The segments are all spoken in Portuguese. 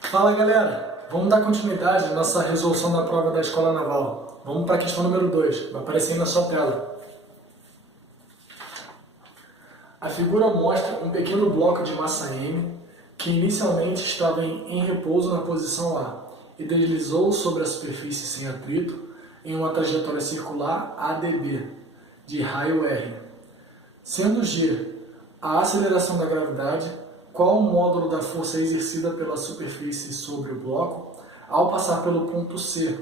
Fala galera, vamos dar continuidade à nossa resolução da prova da Escola Naval. Vamos para a questão número 2, vai aparecer aí na sua tela. A figura mostra um pequeno bloco de massa M que inicialmente estava em repouso na posição A e deslizou sobre a superfície sem atrito em uma trajetória circular ADB, de raio R. Sendo G a aceleração da gravidade, qual o módulo da força exercida pela superfície sobre o bloco ao passar pelo ponto C,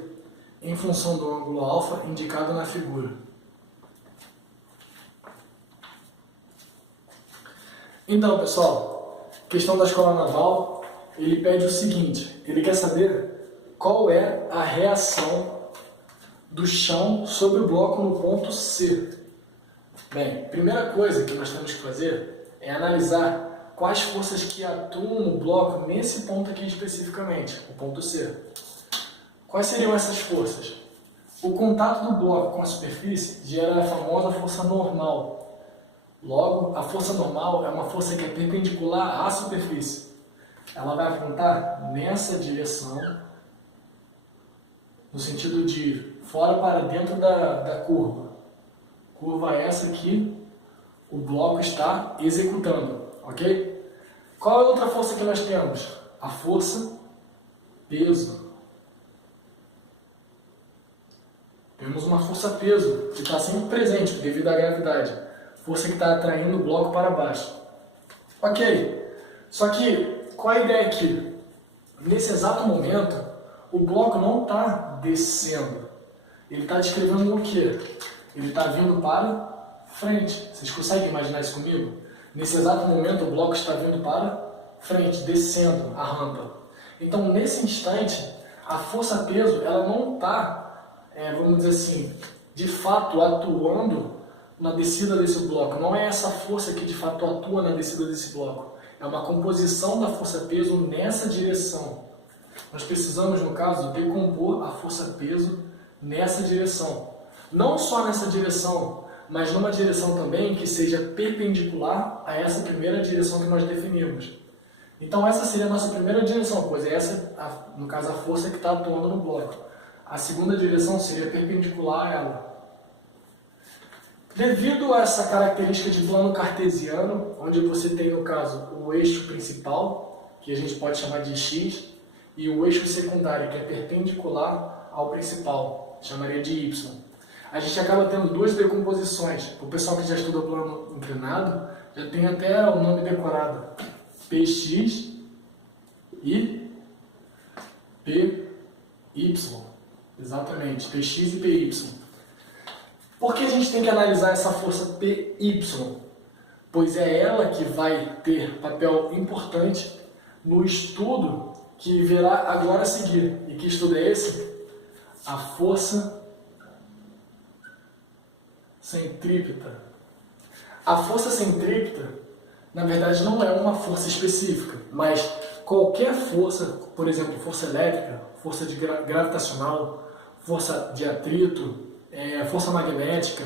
em função do ângulo alfa indicado na figura. Então, pessoal, questão da Escola Naval, ele pede o seguinte, ele quer saber qual é a reação do chão sobre o bloco no ponto C. Bem, primeira coisa que nós temos que fazer é analisar quais forças que atuam no bloco nesse ponto aqui especificamente, o ponto C. Quais seriam essas forças? O contato do bloco com a superfície gera a famosa força normal. Logo, a força normal é uma força que é perpendicular à superfície. Ela vai apontar nessa direção, no sentido de fora para dentro da curva. Curva essa que o bloco está executando, ok? Qual é a outra força que nós temos? A força peso. Temos uma força peso que está sempre presente devido à gravidade. Força que está atraindo o bloco para baixo. Ok, só que qual a ideia aqui? Nesse exato momento, o bloco não está descendo. Ele está descrevendo o quê? Ele está vindo para frente. Vocês conseguem imaginar isso comigo? Nesse exato momento, o bloco está vindo para frente, descendo a rampa. Então, nesse instante, a força-peso ela não está, vamos dizer assim, de fato atuando na descida desse bloco. Não é essa força que de fato atua na descida desse bloco. É uma composição da força-peso nessa direção. Nós precisamos, no caso, decompor a força-peso nessa direção. Não só nessa direção, mas numa direção também que seja perpendicular a essa primeira direção que nós definimos. Então essa seria a nossa primeira direção, pois é essa, no caso, a força que está atuando no bloco. A segunda direção seria perpendicular a ela. Devido a essa característica de plano cartesiano, onde você tem, no caso, o eixo principal, que a gente pode chamar de X, e o eixo secundário, que é perpendicular ao principal, chamaria de Y. A gente acaba tendo duas decomposições. O pessoal que já estuda plano inclinado já tem até o nome decorado: PX e PY. Exatamente, PX e PY. Por que a gente tem que analisar essa força PY? Pois é ela que vai ter papel importante no estudo que virá agora a seguir. E que estudo é esse? A força centrípeta. A força centrípeta, na verdade, não é uma força específica, mas qualquer força, por exemplo, força elétrica, força gravitacional, força de atrito, força magnética,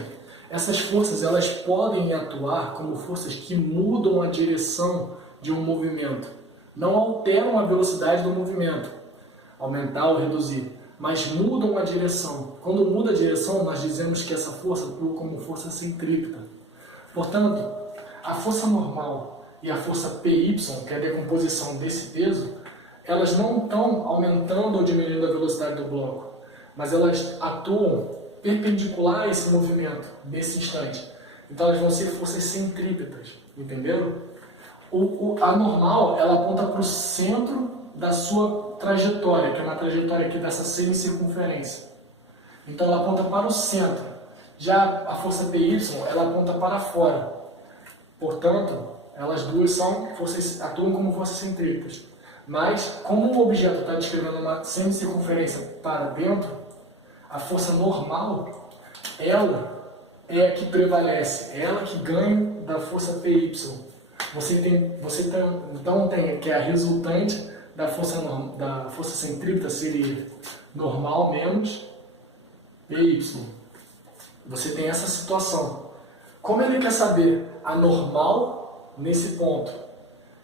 essas forças elas podem atuar como forças que mudam a direção de um movimento. Não alteram a velocidade do movimento, aumentar ou reduzir, mas mudam a direção. Quando muda a direção, nós dizemos que essa força atua como força centrípeta. Portanto, a força normal e a força PY, que é a decomposição desse peso, elas não estão aumentando ou diminuindo a velocidade do bloco, mas elas atuam perpendicular a esse movimento, nesse instante. Então elas vão ser forças centrípetas, entenderam? A normal, ela aponta para o centro da sua trajetória, que é uma trajetória aqui dessa semicircunferência. Então ela aponta para o centro. Já a força PY, ela aponta para fora. Portanto, elas duas atuam como forças centrípetas. Mas, como o objeto está descrevendo uma semicircunferência para dentro, a força normal, ela é a que prevalece, é ela que ganha da força PY. Então tem que é a resultante da força centrípeta seria normal menos PY. Você tem essa situação. Como ele quer saber a normal nesse ponto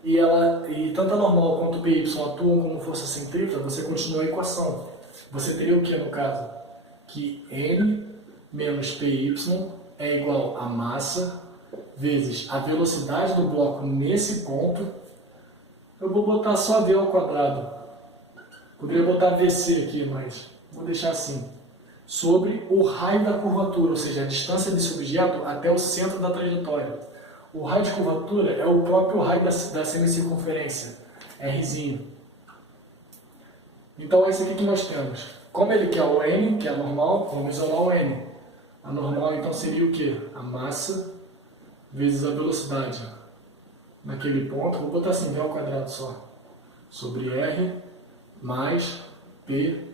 e tanto a normal quanto o PY atuam como força centrípeta, você continua a equação. Você teria o que no caso? Que N menos PY é igual a massa vezes a velocidade do bloco nesse ponto. Eu vou botar só V ao quadrado. Poderia botar VC aqui, mas vou deixar assim. Sobre o raio da curvatura, ou seja, a distância desse objeto até o centro da trajetória. O raio de curvatura é o próprio raio da semicircunferência, Rzinho. Então é isso aqui que nós temos. Como ele quer o N, que é a normal, vamos isolar o N. A normal então seria o quê? A massa vezes a velocidade. Naquele ponto, vou botar assim, V ao quadrado só. Sobre R mais PY.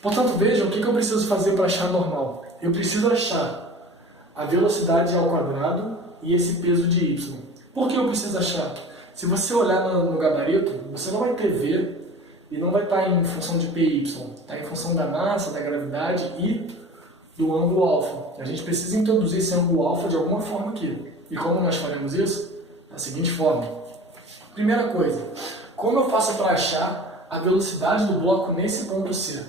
Portanto, vejam o que eu preciso fazer para achar a normal. Eu preciso achar a velocidade ao quadrado e esse peso de y. Por que eu preciso achar? Se você olhar no gabarito, você não vai ter V e não vai estar em função de PY. Está em função da massa, da gravidade e do ângulo alfa. A gente precisa introduzir esse ângulo alfa de alguma forma aqui. E como nós faremos isso? Da seguinte forma. Primeira coisa, como eu faço para achar a velocidade do bloco nesse ponto C?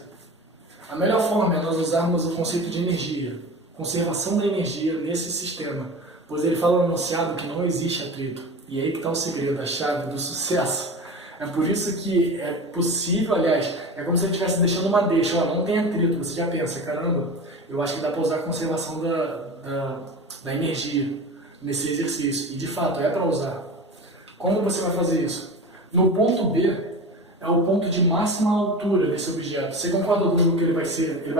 A melhor forma é nós usarmos o conceito de energia, conservação da energia nesse sistema, pois ele fala no enunciado que não existe atrito. E aí que está o segredo, a chave do sucesso. É por isso que é possível, aliás, é como se ele estivesse deixando uma deixa, ó, não tem atrito, você já pensa, caramba, eu acho que dá para usar a conservação da energia nesse exercício. E de fato, é para usar. Como você vai fazer isso? No ponto B, é o ponto de máxima altura desse objeto. Você concorda comigo que ele vai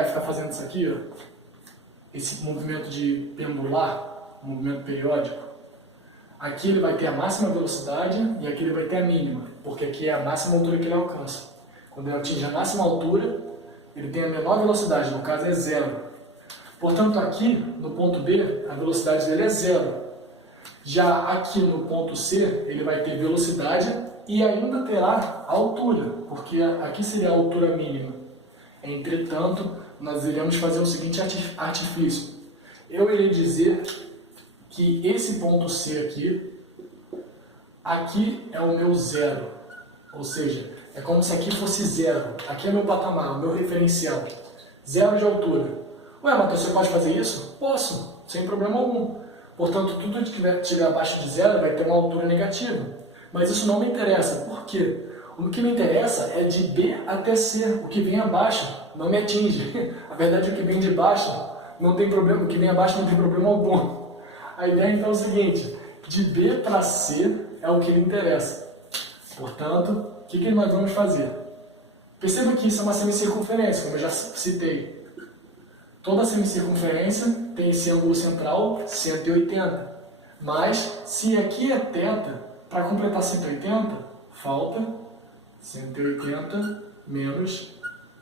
ficar fazendo isso aqui, ó? Esse movimento de pendular, movimento periódico? Aqui ele vai ter a máxima velocidade e aqui ele vai ter a mínima, porque aqui é a máxima altura que ele alcança. Quando ele atinge a máxima altura, ele tem a menor velocidade, no caso é zero. Portanto, aqui no ponto B, a velocidade dele é zero. Já aqui no ponto C, ele vai ter velocidade e ainda terá altura, porque aqui seria a altura mínima. Entretanto, nós iremos fazer o seguinte artifício. Eu irei dizer que esse ponto C aqui é o meu zero. Ou seja, é como se aqui fosse zero. Aqui é meu patamar, o meu referencial. Zero de altura. Ué, Matheus, você pode fazer isso? Posso, sem problema algum. Portanto, tudo que estiver abaixo de zero vai ter uma altura negativa. Mas isso não me interessa. Por quê? O que me interessa é de B até C. O que vem abaixo não me atinge. A verdade é que vem de baixo não tem problema. O que vem abaixo não tem problema algum. A ideia então é o seguinte. De B para C é o que me interessa. Portanto, o que nós vamos fazer? Perceba que isso é uma semicircunferência, como eu já citei. Toda semicircunferência tem esse ângulo central 180. Mas, se aqui é θ, para completar 180, falta 180 menos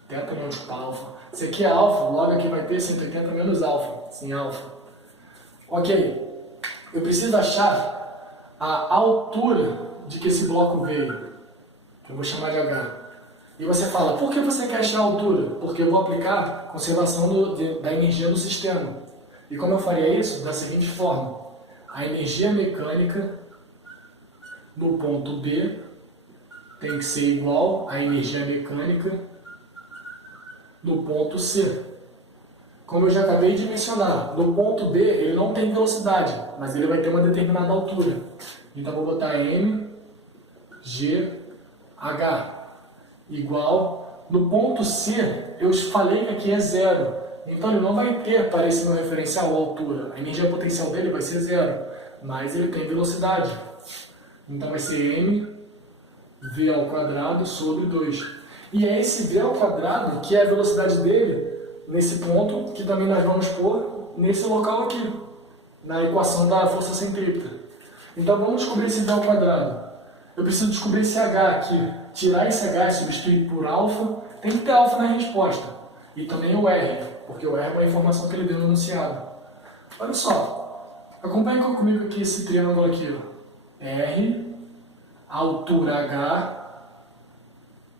θ não, desculpa, alfa. Se aqui é alfa, logo aqui vai ter 180 menos alfa, sem alfa. Ok, eu preciso achar a altura de que esse bloco veio, que eu vou chamar de H. E você fala, por que você quer achar a altura? Porque eu vou aplicar conservação da energia do sistema. E como eu faria isso? Da seguinte forma. A energia mecânica no ponto B tem que ser igual à energia mecânica no ponto C. Como eu já acabei de mencionar, no ponto B ele não tem velocidade, mas ele vai ter uma determinada altura. Então eu vou botar M, G, H. Igual, no ponto C, eu falei que aqui é zero. Então ele não vai ter para esse meu referencial a altura. A energia potencial dele vai ser zero, mas ele tem velocidade. Então vai ser M V ao quadrado sobre 2. E é esse V ao quadrado que é a velocidade dele nesse ponto, que também nós vamos pôr nesse local aqui, na equação da força centrípeta. Então vamos descobrir esse V ao quadrado. Eu preciso descobrir esse H aqui. Tirar esse H e substituir por alfa. Tem que ter alfa na resposta. E também o R, porque o R é uma informação que ele deu no enunciado. Olha só. Acompanhe comigo aqui esse triângulo aqui. Ó. R, altura H.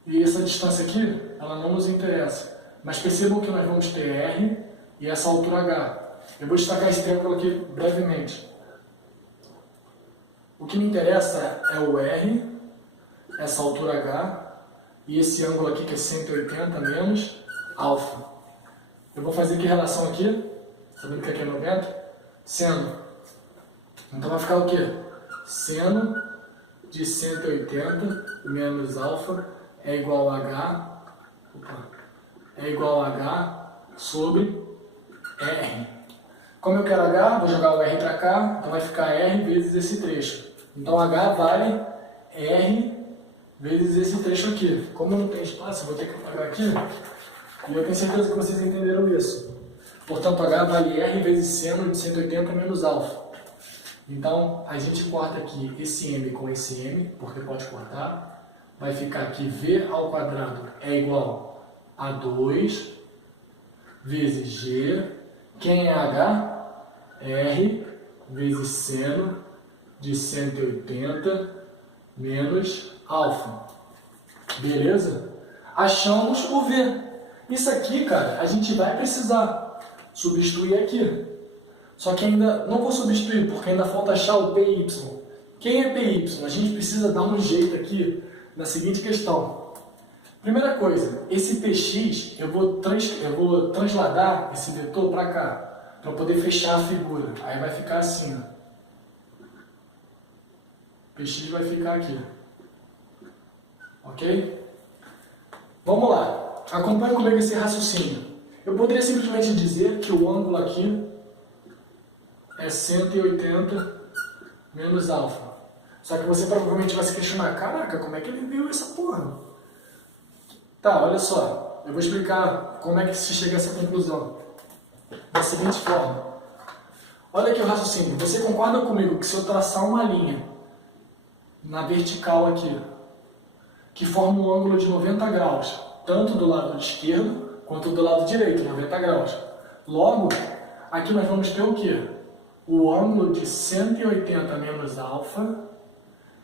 E essa distância aqui, ela não nos interessa. Mas percebam que nós vamos ter R e essa altura H. Eu vou destacar esse triângulo aqui brevemente. O que me interessa é o R, essa altura H, e esse ângulo aqui que é 180 menos alfa. Eu vou fazer que relação aqui? Sabendo que aqui é 90? Seno. Então vai ficar o quê? Seno de 180 menos alfa é igual a H, é igual a H sobre R. Como eu quero H, vou jogar o R para cá, então vai ficar R vezes esse trecho. Então H vale R vezes esse trecho aqui. Como não tem espaço, eu vou ter que apagar aqui. E eu tenho certeza que vocês entenderam isso. Portanto, H vale R vezes seno de 180 menos alfa. Então, a gente corta aqui esse M com esse M, porque pode cortar. Vai ficar aqui V ao quadrado é igual a 2 vezes G. Quem é H? R vezes seno de 180 menos alfa. Beleza? Achamos o V. Isso aqui, cara, a gente vai precisar substituir aqui. Só que ainda não vou substituir, porque ainda falta achar o PY. Quem é PY? A gente precisa dar um jeito aqui na seguinte questão. Primeira coisa, esse PX, eu vou transladar esse vetor para cá, para poder fechar a figura. Aí vai ficar assim, ó. PX vai ficar aqui. Ok? Vamos lá. Acompanhe comigo esse raciocínio. Eu poderia simplesmente dizer que o ângulo aqui é 180 menos alfa. Só que você provavelmente vai se questionar, caraca, como é que ele viu essa porra? Tá, olha só. Eu vou explicar como é que se chega a essa conclusão. Da seguinte forma. Olha aqui o raciocínio. Você concorda comigo que se eu traçar uma linha na vertical aqui, que forma um ângulo de 90 graus, tanto do lado esquerdo quanto do lado direito, 90 graus. Logo, aqui nós vamos ter o quê? O ângulo de 180 menos alfa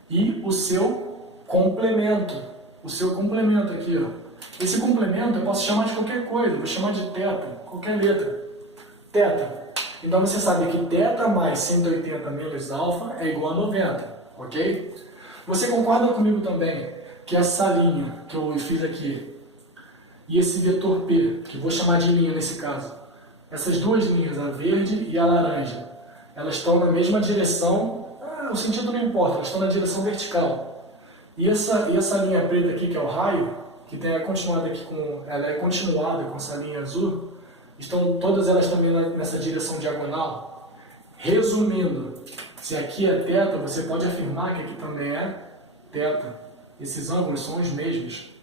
e o seu complemento. O seu complemento aqui, ó. Esse complemento eu posso chamar de qualquer coisa, vou chamar de θ, qualquer letra. θ. Então você sabe que θ mais 180 menos alfa é igual a 90, ok? Você concorda comigo também que essa linha que eu fiz aqui e esse vetor P, que vou chamar de linha nesse caso, essas duas linhas, a verde e a laranja, elas estão na mesma direção, o sentido não importa, elas estão na direção vertical. E essa linha preta aqui, que é o raio, que ela é continuada com essa linha azul, estão todas elas também nessa direção diagonal. Resumindo, se aqui é θ, você pode afirmar que aqui também é θ. Esses ângulos são os mesmos.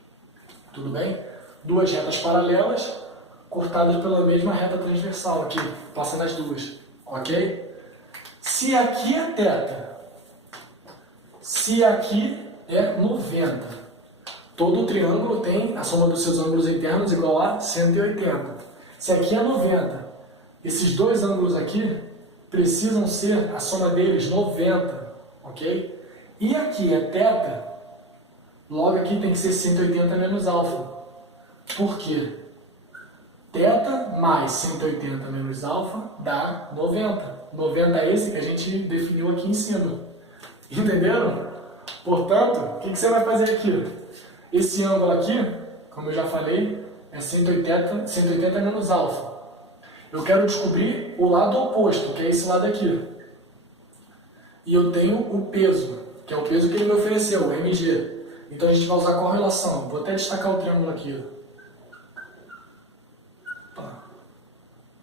Tudo bem? Duas retas paralelas, cortadas pela mesma reta transversal aqui, passa nas duas. Ok? Se aqui é θ, se aqui é 90, todo o triângulo tem a soma dos seus ângulos internos igual a 180. Se aqui é 90, esses dois ângulos aqui precisam ser a soma deles 90, ok? E aqui é θ, logo aqui tem que ser 180 menos alfa. Por quê? θ mais 180 menos alfa dá 90. 90 é esse que a gente definiu aqui em cima. Entenderam? Portanto, o que você vai fazer aqui? Esse ângulo aqui, como eu já falei, é 180 menos alfa. Eu quero descobrir o lado oposto, que é esse lado aqui. E eu tenho o peso, que é o peso que ele me ofereceu, o mg. Então a gente vai usar correlação. Vou até destacar o triângulo aqui.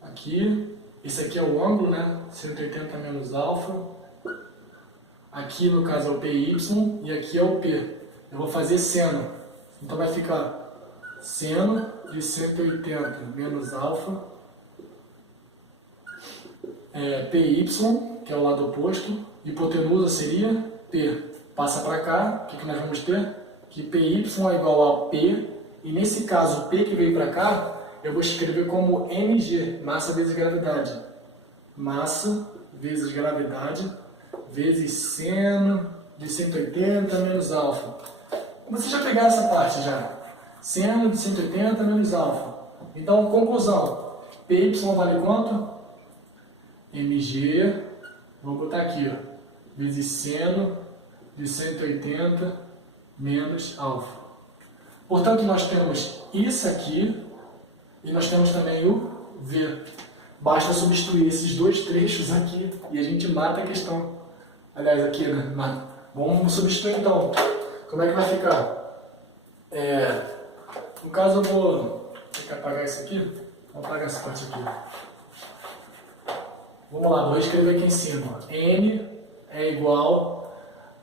Aqui, esse aqui é o ângulo, né? 180 menos alfa. Aqui, no caso, é o PY e aqui é o P. Eu vou fazer seno. Então vai ficar seno de 180 menos alfa. PY, que é o lado oposto. Hipotenusa seria P. Passa para cá, o que nós vamos ter? Que PY é igual a P. E nesse caso, o P que veio para cá, eu vou escrever como mg, massa vezes gravidade. Massa vezes gravidade vezes seno de 180 menos alfa. Você já pegaram essa parte já? Seno de 180 menos alfa. Então, conclusão. PY vale quanto? mg, vou botar aqui, ó, vezes seno de 180 menos alfa. Portanto, nós temos isso aqui e nós temos também o V. Basta substituir esses dois trechos aqui e a gente mata a questão. Aliás, aqui, né? Vamos substituir então. Como é que vai ficar? No caso, eu vou ter que apagar isso aqui. Vou apagar essa parte aqui. Vamos lá, vou escrever aqui em cima. M é igual...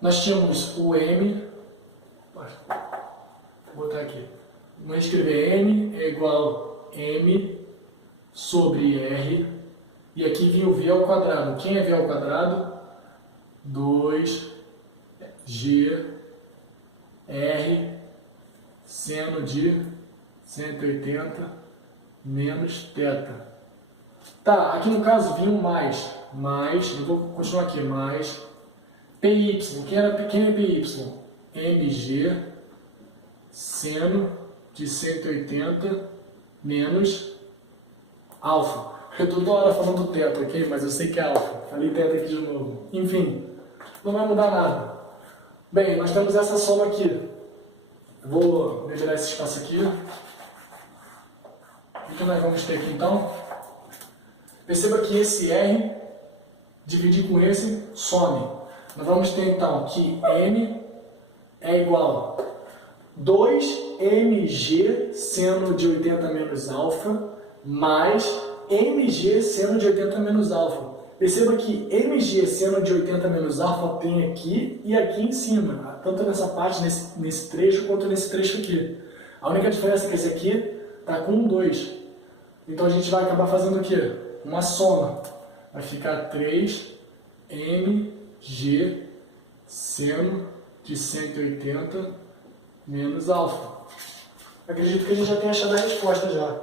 Nós tínhamos o M... Vou botar aqui. Vamos escrever M é igual M sobre R. E aqui vinha o V ao quadrado. Quem é V ao quadrado? 2G R seno de 180 menos θ. Tá, aqui no caso vinha um mais, eu vou continuar aqui, mais PY. Quem é PY? MG seno de 180 menos alfa. Eu estou toda hora falando do θ, ok? Mas eu sei que é alfa. Falei θ aqui de novo. Enfim, não vai mudar nada. Bem, nós temos essa soma aqui. Eu vou liberar esse espaço aqui. O que nós vamos ter aqui então? Perceba que esse R, dividir com esse, some. Nós vamos ter então que M é igual a 2mg seno de 80 menos alfa mais mg seno de 80 menos alfa. Perceba que mg seno de 80 menos alfa tem aqui e aqui em cima, tanto nessa parte, nesse trecho, quanto nesse trecho aqui. A única diferença é que esse aqui está com um 2. Então a gente vai acabar fazendo o quê? Uma soma. Vai ficar 3mg seno de 180 menos alfa. Acredito que a gente já tenha achado a resposta já.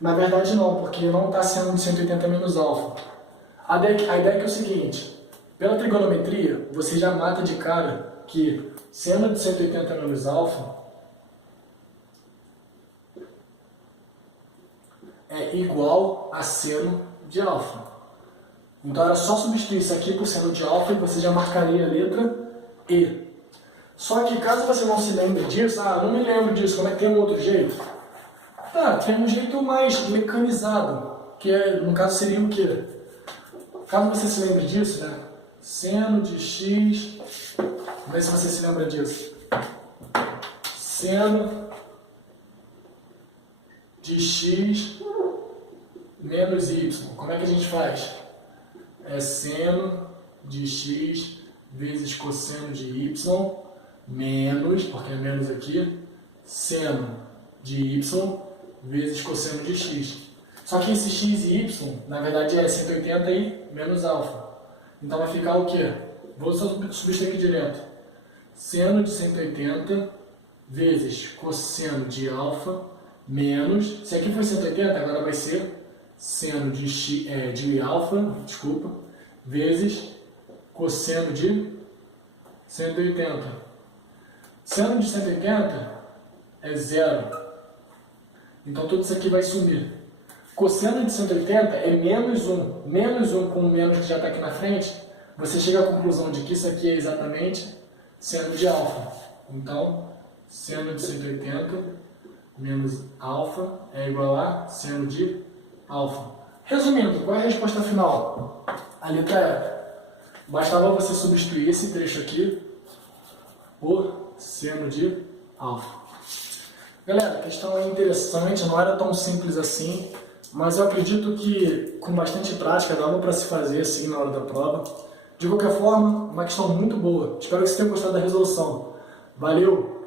Na verdade não, porque não está sendo de 180 menos alfa. A ideia é que é o seguinte, pela trigonometria, você já mata de cara que seno de 180 menos alfa é igual a seno de alfa. Então era só substituir isso aqui por seno de alfa e você já marcaria a letra E. Só que caso você não se lembre disso, não me lembro disso, como é que tem um outro jeito? Tá, tem um jeito mais mecanizado, que no caso seria o quê? Caso você se lembre disso, né? Seno de x, vamos ver se você se lembra disso. Seno de x menos y. Como é que a gente faz? É seno de x vezes cosseno de y menos, porque é menos aqui, seno de y vezes cosseno de x. Só que esse x e y, na verdade, é 180 e menos alfa. Então vai ficar o quê? Vou só substituir aqui direto. Seno de 180 vezes cosseno de alfa menos... Se aqui foi 180, agora vai ser seno de alfa, desculpa, vezes cosseno de 180. Seno de 180 é zero. Então tudo isso aqui vai sumir. Cosseno de 180 é menos 1. Menos 1 com o menos que já está aqui na frente, você chega à conclusão de que isso aqui é exatamente seno de alfa. Então, seno de 180 menos alfa é igual a seno de alfa. Resumindo, qual é a resposta final? A letra E. Bastava você substituir esse trecho aqui por seno de alfa. Galera, a questão é interessante, não era tão simples assim, mas eu acredito que com bastante prática dava para se fazer assim na hora da prova. De qualquer forma, uma questão muito boa. Espero que você tenha gostado da resolução. Valeu!